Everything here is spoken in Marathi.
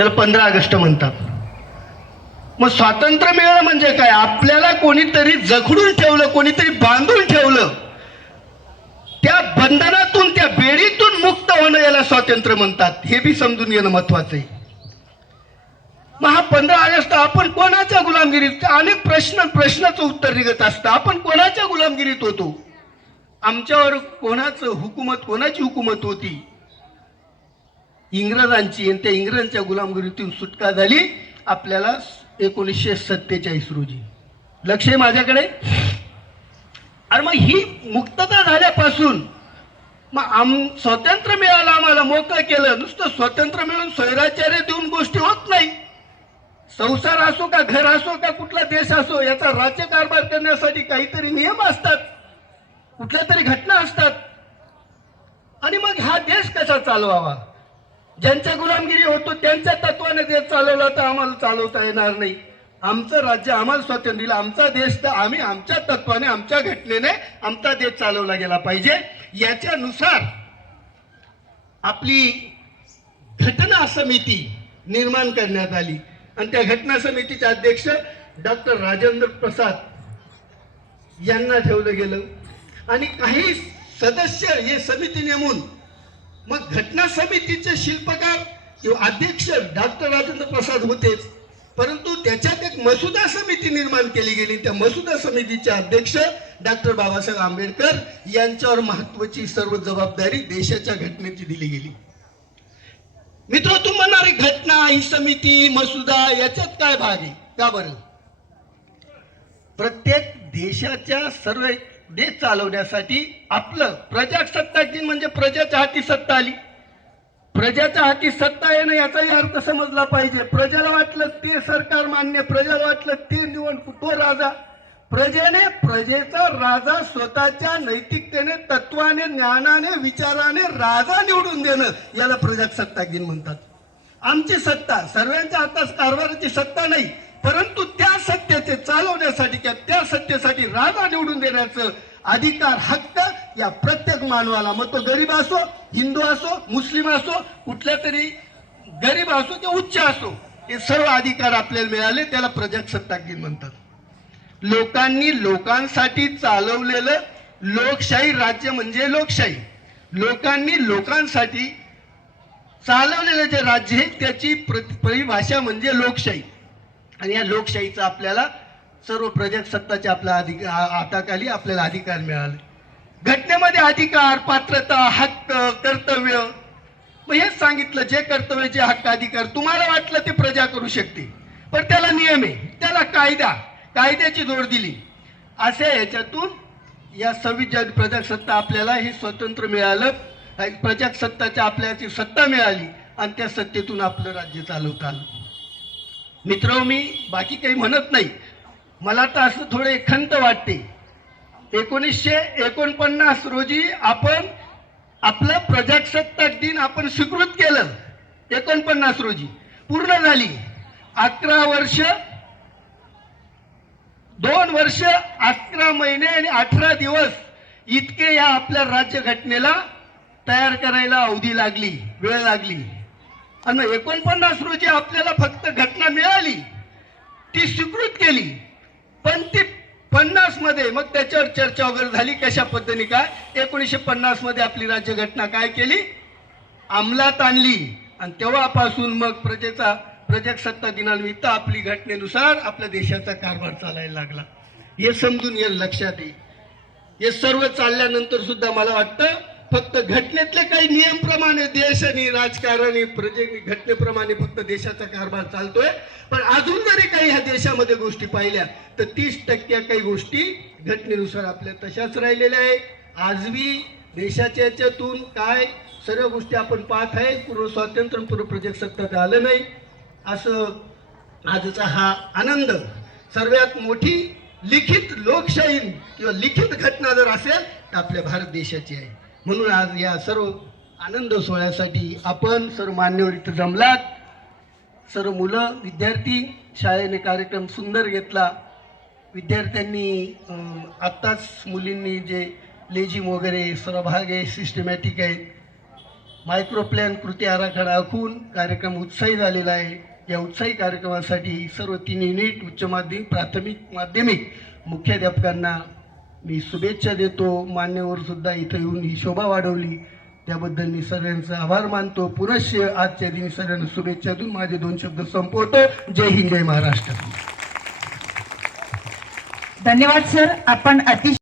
त्याला 15 ऑगस्ट म्हणतात. मग स्वातंत्र्य मिळालं म्हणजे काय? आपल्याला कोणीतरी जखडून ठेवलं, कोणीतरी बांधून ठेवलं. त्या बंधनातून, त्या बेडीतून मुक्त होणं याला स्वातंत्र्य म्हणतात. हे बी समजून घेणं महत्वाचं आहे. मग हा 15 ऑगस्ट आपण कोणाच्या गुलामगिरीत? अनेक प्रश्नाचं उत्तर निघत असतं. आपण कोणाच्या गुलामगिरीत होतो? आमच्यावर कोणाची हुकूमत होती? इंग्रजांची. आणि त्या इंग्रजांच्या गुलामगिरीतून सुटका झाली आपल्याला 1947 रोजी. लक्ष आहे माझ्याकडे? आणि मग ही मुक्तता झाल्यापासून मग स्वातंत्र्य मिळालं, आम्हाला मोकळं केलं. नुसतं स्वातंत्र्य मिळून स्वैराचार्य देऊन गोष्टी होत नाही. संसार असो का, घर असो का, कुठला देश असो, याचा राज्यकारभार करण्यासाठी काहीतरी नियम असतात, कुठल्या तरी घटना असतात. आणि मग हा देश कसा चालवावा? ज्यांच्या गुलामगिरी होतो त्यांच्या तत्वाने देश चालवला तर आम्हाला चालवता येणार नाही. आमचं राज्य, आम्हाला स्वातंत्र्य दिलं, आमचा देश, तर आम्ही आमच्या तत्वाने, आमच्या घटनेने आमचा देश चालवला गेला पाहिजे. याच्यानुसार आपली घटना समिती निर्माण करण्यात आली. आणि त्या घटना समितीचे अध्यक्ष डॉक्टर राजेंद्र प्रसाद यांना ठेवलं गेलं. आणि काही सदस्य हे समिती नेमून मग घटना समितीचे शिल्पकार किंवा अध्यक्ष डॉक्टर राजेंद्र प्रसाद होतेच, परंतु त्याच्यात एक मसुदा समिती निर्माण केली गेली. त्या मसुदा समितीचे अध्यक्ष डॉक्टर बाबासाहेब आंबेडकर यांच्यावर महत्वाची सर्व जबाबदारी देशाच्या घटनेची दिली गेली. मित्र, तुम्ही म्हणणारी घटना, ही समिती, मसुदा, याच्यात काय भाग आहे? का बरं? प्रत्येक देशाच्या सर्व देश चालवण्यासाठी आपलं प्रजासत्ताक दिन म्हणजे प्रजाच्या हाती सत्ता आली. प्रजाच्या हाती सत्ता येणं याचाही अर्थ समजला पाहिजे. प्रजेला वाटलं ते सरकार मान्य, प्रजेला वाटलं ते निवड, तो राजा. प्रजेचा राजा स्वतःच्या नैतिकतेने, तत्वाने, ज्ञानाने, विचाराने राजा निवडून देणं याला प्रजासत्ताक दिन म्हणतात. आमची सत्ता, सर्वांच्या हातात कारभाराची सत्ता नाही, परंतु त्या सत्तेचे चालवण्यासाठी, त्या सत्तेसाठी राजा निवडून देण्याचं अधिकार, हक्क या प्रत्येक मानवाला, मग तो गरीब असो, हिंदू असो, मुस्लिम असो, कुठल्या तरी गरीब असो किंवा उच्च असो, हे सर्व अधिकार आपल्याला मिळाले. त्याला प्रजासत्ताक दिन म्हणतात. लोकांनी लोकांसाठी चालवलेलं लोकशाही राज्य म्हणजे लोकशाही. लोकांनी लोकांसाठी चालवलेलं जे राज्य आहे त्याची परिभाषा म्हणजे लोकशाही. आणि या लोकशाहीचा आपल्याला सर्व प्रजासत्ताच्या आपल्या हाताखाली आपल्याला अधिकार मिळाले. घटनेमध्ये अधिकार, पात्रता, हक्क, कर्तव्य, मग हेच सांगितलं. जे कर्तव्य, जे हक्क, अधिकार तुम्हाला वाटलं ते प्रजा करू शकते, पण त्याला नियम आहे, त्याला कायद्याची जोड दिली. अशा याच्यातून या 26 जानेवारी प्रजासत्ता आपल्याला हे स्वतंत्र मिळालं. प्रजासत्ताच्या आपल्याची सत्ता मिळाली आणि त्या सत्तेतून आपलं राज्य चालवता आलं. मित्र, मी बाकी काही म्हणत नाही. मला तर असं थोडे खंत वाटते. 1949 रोजी आपण आपलं प्रजासत्ताक दिन आपण स्वीकृत केलं. 49 रोजी पूर्ण झाली. 11 वर्ष, 2 वर्ष, 11 महिने आणि 18 दिवस इतके या आपल्या राज्यघटनेला तयार करायला अवधी लागली, वेळ लागली. आणि 49 रोजी आपल्याला फक्त घटना मिळाली, ती स्वीकृत केली. पण ती 50 मध्ये मग त्याच्यावर चर्चा वगैरे झाली, कशा पद्धतीने काय. 1950 मध्ये आपली राज्यघटना काय केली, अंमलात आणली. आणि तेव्हापासून मग प्रजासत्ताक दिनानिमित्त आपली घटनेनुसार आपल्या देशाचा कारभार चालायला लागला. हे समजून येईल, लक्षात येईल. हे सर्व चालल्यानंतर सुद्धा मला वाटतं फक्त घटनेतले काही नियमप्रमाणे देश आणि राजकारणी घटनेप्रमाणे फक्त देशाचा कारभार चालतोय. पण अजून जरी काही ह्या देशामध्ये गोष्टी पाहिल्या तर 30% काही गोष्टी घटनेनुसार आपल्या तशाच राहिलेल्या आहे. आजवी देशाच्या याच्यातून काय सर्व गोष्टी आपण पाहत आहे. पूर्व स्वातंत्र्य, पूर्व प्रजासत्ताक आलं नाही. असं आजचा हा आनंद. सर्वात मोठी लिखित लोकशाही किंवा लिखित घटना जर असेल तर आपल्या भारत देशाची आहे. म्हणून आज या सर्व आनंद सोहळ्यासाठी आपण सर्व मान्यवर इथं जमलात. सर्व मुलं, विद्यार्थी, शाळेने कार्यक्रम सुंदर घेतला. विद्यार्थ्यांनी आत्ताच मुलींनी जे लेझिम वगैरे सर्व भाग आहे, सिस्टमॅटिक आहे. मायक्रो प्लॅन कृती आराखडा आखून कार्यक्रम उत्साही झालेला आहे. या उत्साही कार्यक्रमासाठी सर्व 3 युनिट उच्च माध्यमिक, प्राथमिक, माध्यमिक मुख्याध्यापकांना मी शुभेच्छा देतो. मान्यवर सुद्धा इथं येऊन ही शोभा वाढवली, त्याबद्दल मी सगळ्यांचा आभार मानतो. पुनश्च आजच्या दिनी सगळ्यांना शुभेच्छा देऊन माझे 2 शब्द संपवतो. जय हिंद, जय महाराष्ट्र. धन्यवाद सर. आपण अतिशय